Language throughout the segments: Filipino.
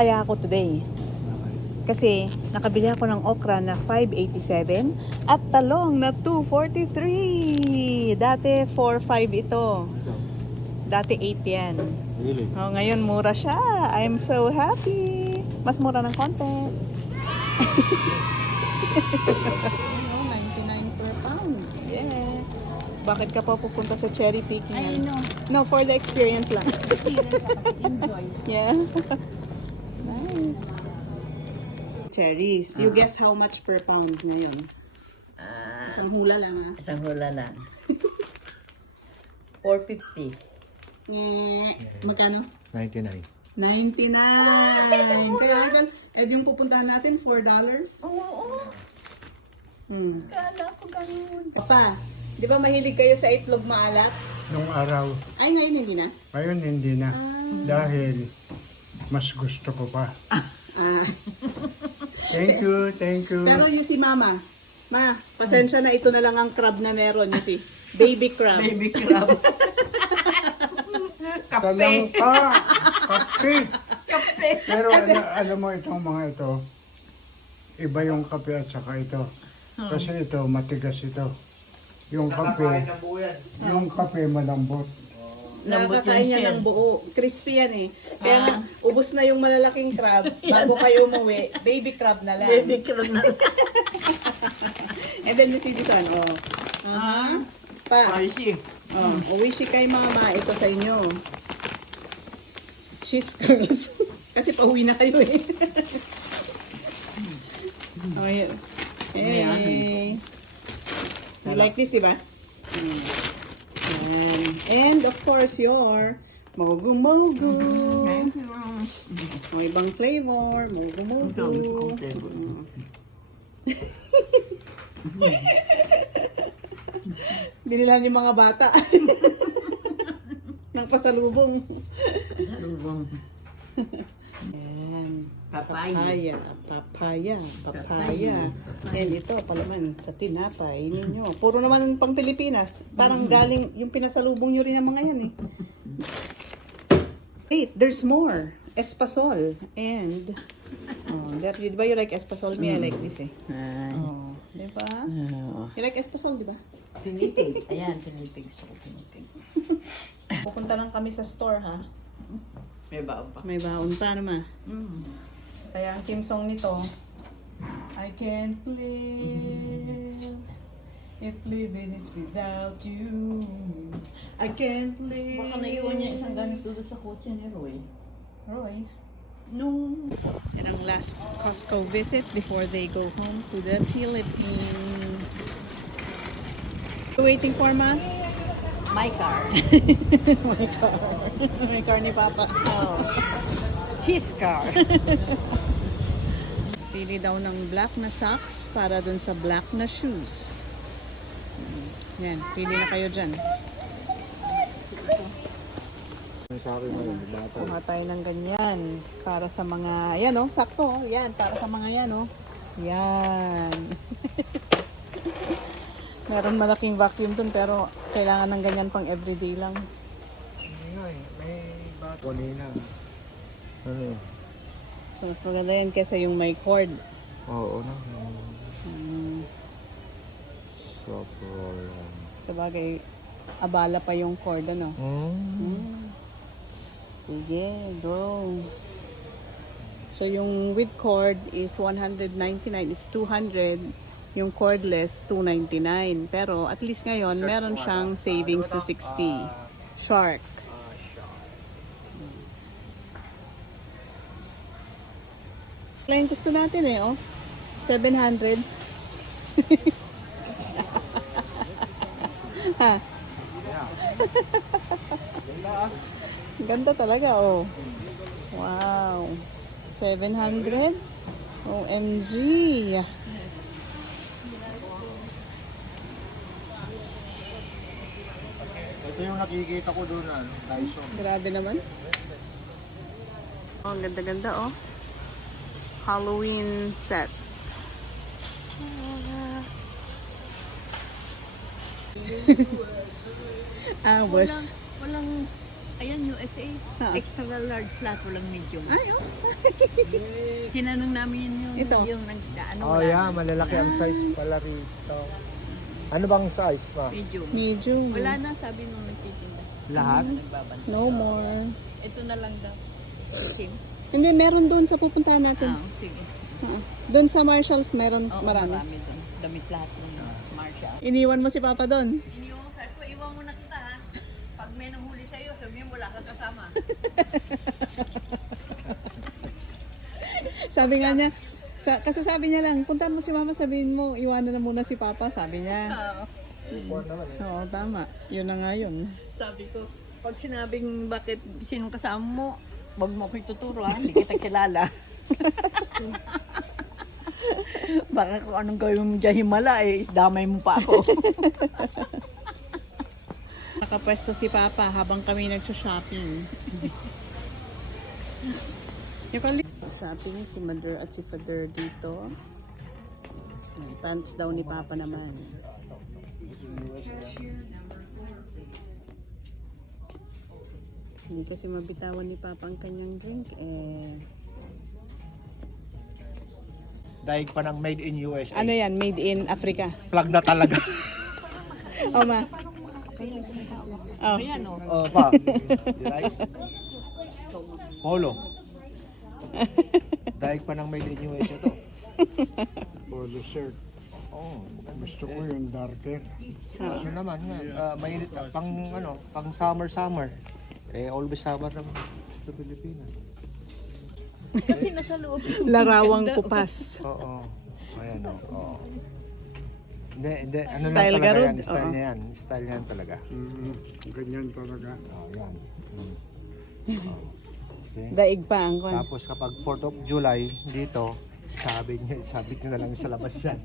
Kaya ako today. Kasi nakabili ako ng okra na 587 at talong na 243. Dati 45 ito. Dati 8 yan. Really? Oh, ngayon mura siya. I'm so happy. Mas mura ng konti. 99 per pound. Yeah. Bakit ka pa pupunta sa cherry picking? I know. No, for the experience lang. Experience ako. Enjoy. Yeah. Nice. Cherries. You guess how much per pound ngayon? Isang hula lang ha. Isang hula lang. 450. Magkano? 99. 99. Kaya yung pupuntahan natin, $4. Oo. Hmm. Kala ko ganun. Papa, di ba mahilig kayo sa itlog maalat? Nung araw, Ay, ngayon hindi na. ngayon hindi na. Dahil mas gusto ko pa. Ah. Thank you, thank you. Pero yung si Mama, Ma, pasensya na, ito na lang ang crab na meron. Yung si baby crab. Baby crab. Talang Kape. ka! Kape! Kape. Pero alam mo itong mga ito, iba yung kape at saka ito. Kasi ito, matigas ito. Yung kape malambot. Nakakain niya ng buo. Crispy yan eh. Kaya nga, ubos na yung malalaking crab. Bago kayo umuwi, baby crab na lang. Baby crab na. And then, si Disan, oh. Pa, Spicy. oh, uwishi kay Mama. Ito sa inyo. Cheese curls. Kasi pauwi na kayo eh. Oh, yeah. Hey. You like this, diba? And of course, your Mogu Mogu. May ibang flavor. Mogu Mogu. Binilan yung mga bata. Ng pasalubong. Salubong. Ayan. Papaya. Papaya. And ito, palaman sa tinapay ninyo. Puro naman pang Pilipinas. Parang galing, yung pinasalubong nyo rin ang mga yan eh. Wait, there's more. Espasol. And, di ba you like espasol? Me, I like this eh. Oh, di ba? You like espasol, di ba? Pinitig. Ayan, pinitig. Gusto ko pinitig. Pupunta lang kami sa store, ha? May baon pa. May baon pa naman. Kaya ang team song nito, I can't live if living is without you. I can't live. Baka naiwan niya isang ganito doon sa kotse ni Roy. Roy, Nung yan ang last Costco visit before they go home to the Philippines. Waiting for Ma? my car. My car. My car ni Papa. Oh. His car. Pili daw ng black na socks para dun sa black na shoes. Yan, pili na kayo dyan. Kuha tayo ng ganyan para sa mga, yan oh, sakto oh, yan, para sa mga yan oh. Yan. Meron malaking vacuum dun pero kailangan ng ganyan pang everyday lang. May bago nila. Ano? So, mas maganda yan kesa yung may cord. Oo na. Sabagay, abala pa yung cord, ano? Sige, go. So, yung with cord is 199, is 200. Yung cordless, 299. Pero at least ngayon, meron siyang savings to 60. Shark. Wala yung gusto natin eh, oh. 700. Ha? Ganda talaga, oh. Wow. 700? OMG. Ito yung nakikita ko doon, Dyson. Grabe naman. Oh, ang ganda-ganda, oh. Halloween set. Awas. Walang Ayan, USA. Ah. Extra large lahat, walang medium. Ay, oh. Tinanong namin yung, Ito. yung nag-ano, Oh wala yeah, na. malalaki ang size pala rito. Ano bang size ma? Medium. Medium. Wala na, sabi nung nagtitinda. Lahat? Nagbabanta. No more. Ito na lang daw. Kim? Hindi, meron doon sa pupuntahan natin. Ah, sige. Doon sa Marshalls, meron Oo, marami. marami doon. Damit lahat ng Marshall. Iniwan mo si Papa doon. Iniwan ko, sabi ko, iwan mo na kita ha. Pag may nanghuli sa'yo, sabihin mo wala kang kasama. Sabi nga niya, kasi sabi niya lang, puntahan mo si Mama, sabihin mo, iwanan na muna si Papa, sabi niya. Oo. Oo, tama. Yun na nga yun. Sabi ko, pag sinabing bakit sinong kasama mo, wag mo ako ituturo ha, hindi kita kilala. Baka kung anong gawin mo dyan himala eh, isdamay mo pa ako. Nakapwesto si Papa habang kami nagsha-shopping. Yung shopping si Mother at si Father dito. Pants daw ni Papa naman. Hindi kasi mabitawan ni Papa ang kanyang drink Daig pa ng made in USA. Ano yan? Made in Africa. Plug na talaga. Oh, ma. Oh. Ayan o. Oh, pa. Right? Polo. Daig pa ng made in USA to. Polo shirt. Oh, Gusto ko yung darker. kaso naman nga, mainit pang summer. Eh, always summer naman sa Pilipinas. Kasi nasa loob. Larawang kupas. Oo. Ayan o. Oo. Hindi. Ano Style lang talaga garud, yan. Style oo. niya yan. Style niya yan talaga. Ganyan talaga. Oh, yan. Oh. See? Daig pa ang kwan. Tapos kapag 4th of July dito, sabit niyo na lang sa labas yan.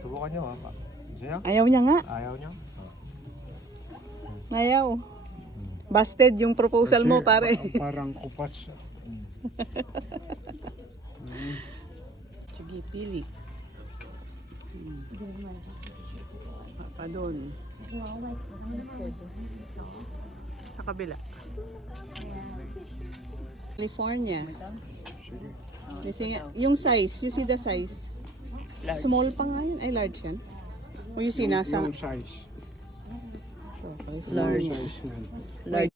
Subukan niyo ha. Gusto niyo? Ayaw niya nga. Ayaw niyo? Ayaw. Busted yung proposal mo, pare. Parang kupas. Sige, pili. Papa doon. Sa kabila. California. Yung size, you see the size? Large. Small pa nga yun. Ay, large yan. O you see, nasa... Yung size. Large. Yung size yan. Large.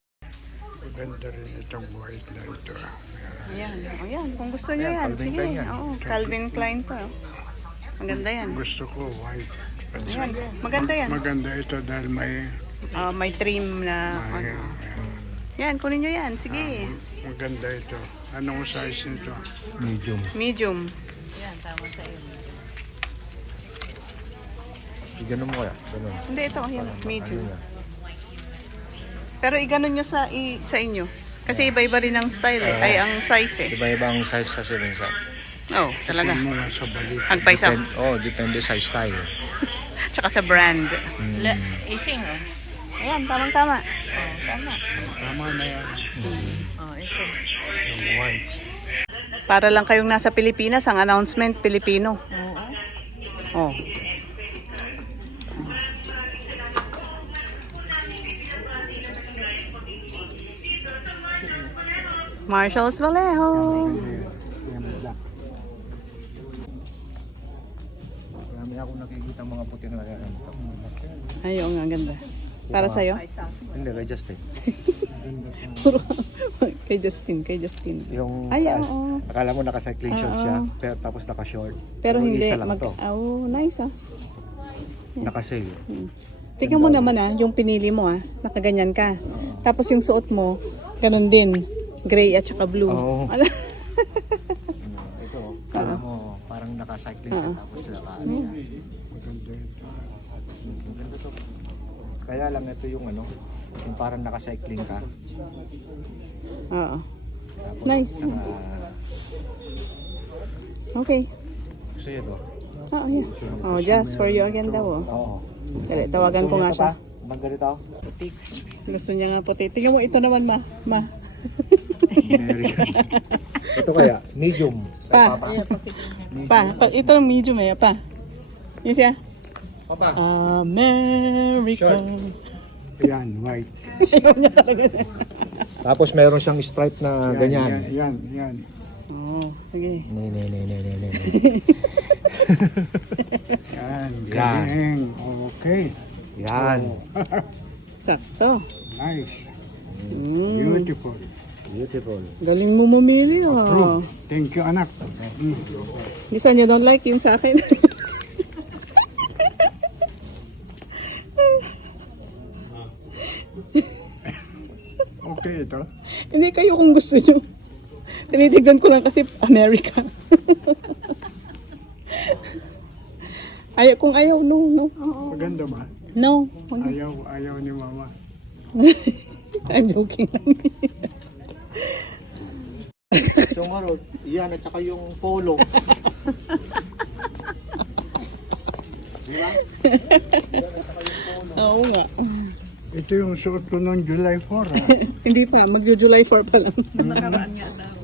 Maganda rin itong white na ito. Ayan. O yan, kung gusto nyo yan. Calvin Sige. Klein yan. Oo, Calvin Klein to. Maganda yan. Gusto ko white. Ayan. Maganda yan. Maganda ito dahil May trim na... may ano. Yan, kunin nyo yan. Sige. maganda ito. Anong size nito? Medium. Medium. Yan, tama sa iyo. Ganun mo kaya? Ganun. Hindi, ito. Ayan, medium. Ano yan? Pero iganon nyo sa inyo. Kasi iba-iba rin ang style eh. Ay, ang size eh. Iba-ibang size kasi minsan. Oh, talaga. Tingnan mo nga sa balik. Agpaisa. Depende sa style. Tsaka sa brand. Ising o. Ayan, tamang-tama. Oh, tama. Tama na yan. Oh, ito. Yung white. Para lang kayong nasa Pilipinas, ang announcement Pilipino. Oo. Oh. Marshall's Vallejo. Yan black. Marami akong nakikita mga puti na kaya ito. Ayun, ang ganda. Para sa'yo? Hindi, kay Justin. Kay Justin. Yung Ay, oo. akala mo naka-cycling short Oo. siya, pero tapos naka-short. Pero hindi. Isa lang to. Oh, nice ah. Naka-sale. Tingnan mo naman yung pinili mo nakaganyan ka. Tapos yung suot mo, ganun din. Gray at saka blue. Oo. Ala. Ito, akala mo parang naka-cycling siya tapos naka-ano siya. Maganda ito. Maganda to. Kaya lang ito yung yung parang naka-cycling ka. Oo. Tapos Nice. Okay. Gusto yun to? Oh, yeah. Oh, just for you again daw. Oo. Dali, tawagan ko nga siya. Bang ganito? Gusto niya nga puti. Tingnan mo, ito naman ma. American. Ito kaya, medium. Pa. Ito ang medium pa. Yun siya. Papa. America. Short. Yan, white. Tapos meron siyang stripe na ganyan. Yan. Oo, sige. Ne. Yan, galing. Okay. Yan. Sakto. Nice. Mm. Beautiful. Beautiful. Galing mo mamili ah. True. Thank you, anak. This one you don't like yung sa akin. Okay ito. Hindi kayo kung gusto nyo. Tinitignan ko lang kasi America. Kung ayaw, no. Maganda ba? No. Ayaw ni mama. I'm joking lang. So ngayon, yan at saka yung polo. Oo nga. Ito yung suot ko noong July 4. Ah. Hindi pa, mag-July 4 pa lang. Nakaraan nga daw.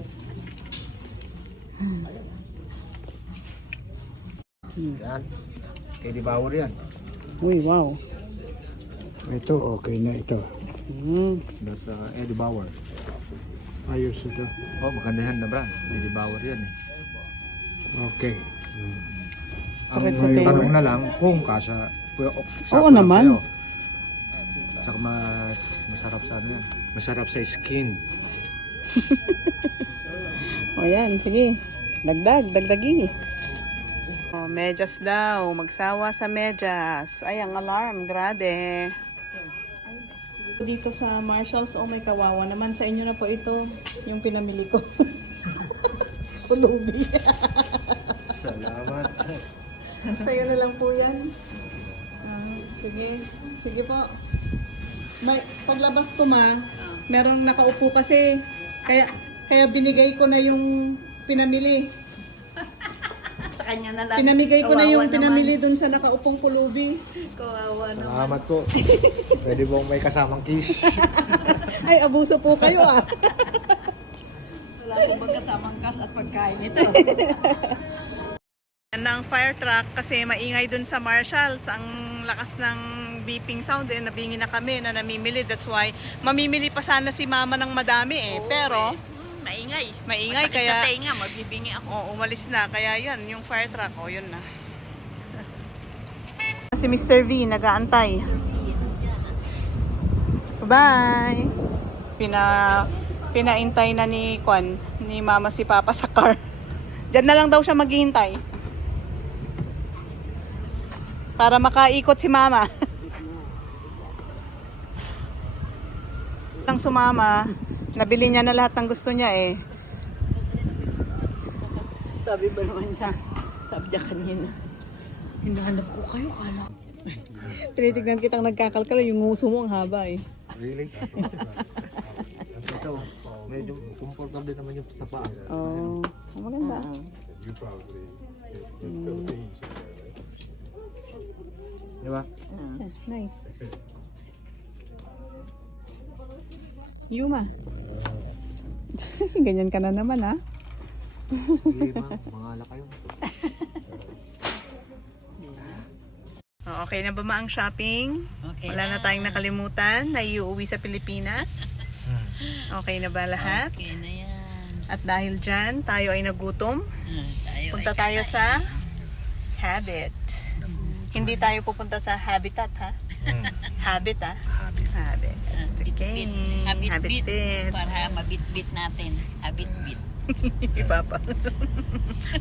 Yan. Eddie Bauer yan. Uy, wow. Ito, okay na ito. Mm. That's Eddie Bauer. Ayos ito. Oh, maganda yan na brand. Eddie Bauer yan eh. Okay. Sakit Ang sa tenga. tanong na lang kung kasha. Oo naman. Saka masarap sa ano yan. Masarap sa skin. O yan, sige. Dagdagi. Oh, medyas daw. Magsawa sa medyas. Ay, ang alarm. Grabe. Dito sa Marshalls, oh may kawawa naman. Sa inyo na po ito, yung pinamili ko. Pulubi. Salamat. Sa'yo na lang po yan. Sige. Sige po. Paglabas ko merong nakaupo kasi. Kaya binigay ko na yung pinamili. Sa kanya na lang. Pinamigay ko na yung Kawawa pinamili dun sa nakaupong pulubi. Kawawa naman. Salamat po. Pwede bang may kasamang kiss? Ay, abuso po kayo ah. Wala akong magkasamang kas at pagkain ito. ng fire truck kasi maingay dun sa Marshalls. Ang lakas ng beeping sound nabingi na kami na namimili. That's why mamimili pa sana si mama ng madami pero Maingay. maingay Masakit kaya sa tenga, magbibingi ako. umalis na. Kaya yun, yung fire truck, yun na. Si Mr. V, nag-aantay. Bye! Pinaintay na ni mama si papa sa car. Diyan na lang daw siya maghihintay. Para makaikot si mama. Nang sumama, nabili niya na lahat ng gusto niya eh. Sabi ba naman niya? Sabi niya kanina. Hinahanap ko kayo, kala. Tinitignan kitang nagkakalkal, yung nguso mo ang haba eh. Really? Ito, medyo comfortable naman yung sa paa. Oh, maganda. Di ba? Yes, nice. Yuma. Ganyan ka na naman ha. Hindi ma, mangala kayo. Okay na ba ang shopping? Okay Wala na tayong nakalimutan na iuwi sa Pilipinas? Okay na ba lahat? Okay na yan. At dahil dyan, tayo ay nagutom. Punta tayo sa Habit. Hindi tayo pupunta sa Habitat ha? Habit ha? Habit. Okay. Habit-bit. Habit. Para mabit-bit natin. Habit-bit. Si Papa.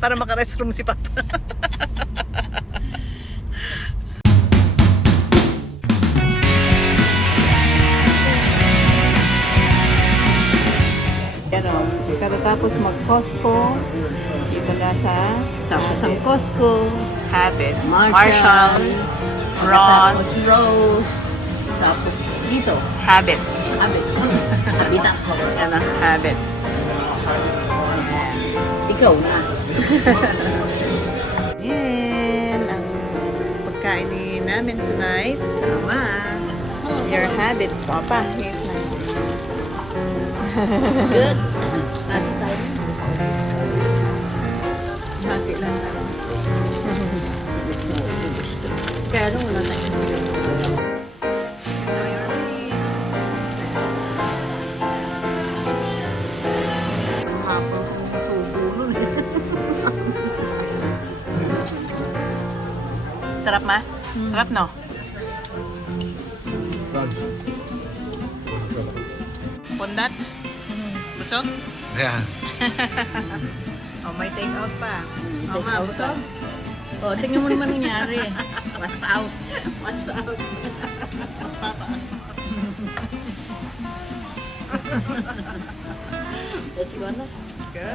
Para maka-restroom si Papa. Yan o. Katatapos mag-Costco, dito na sa Tapos ang Costco. Habit. Marshalls, Ross, Tapos Rose. Tapos dito. Habit. Habit. Habitat. Yan o. Habit. Ikaw na. Yan ang pagkain namin tonight. Tama. Your habit, Papa. Yes, na. Good. Hati tayo. Hati lang tayo. Kaya ano, wala tayong Tapang kong subo nun eh. Sarap ma? Sarap no? Pundat? Busog? Yeah. Oh, may take out pa. Oh, Take ma, out busog? O, tingnan mo naman nangyari. Basta out. Watch out. Let's go na. Let's go.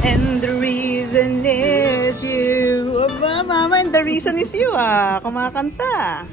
And the reason is you. Aba, mama, and the reason is you, ah. Kumakanta.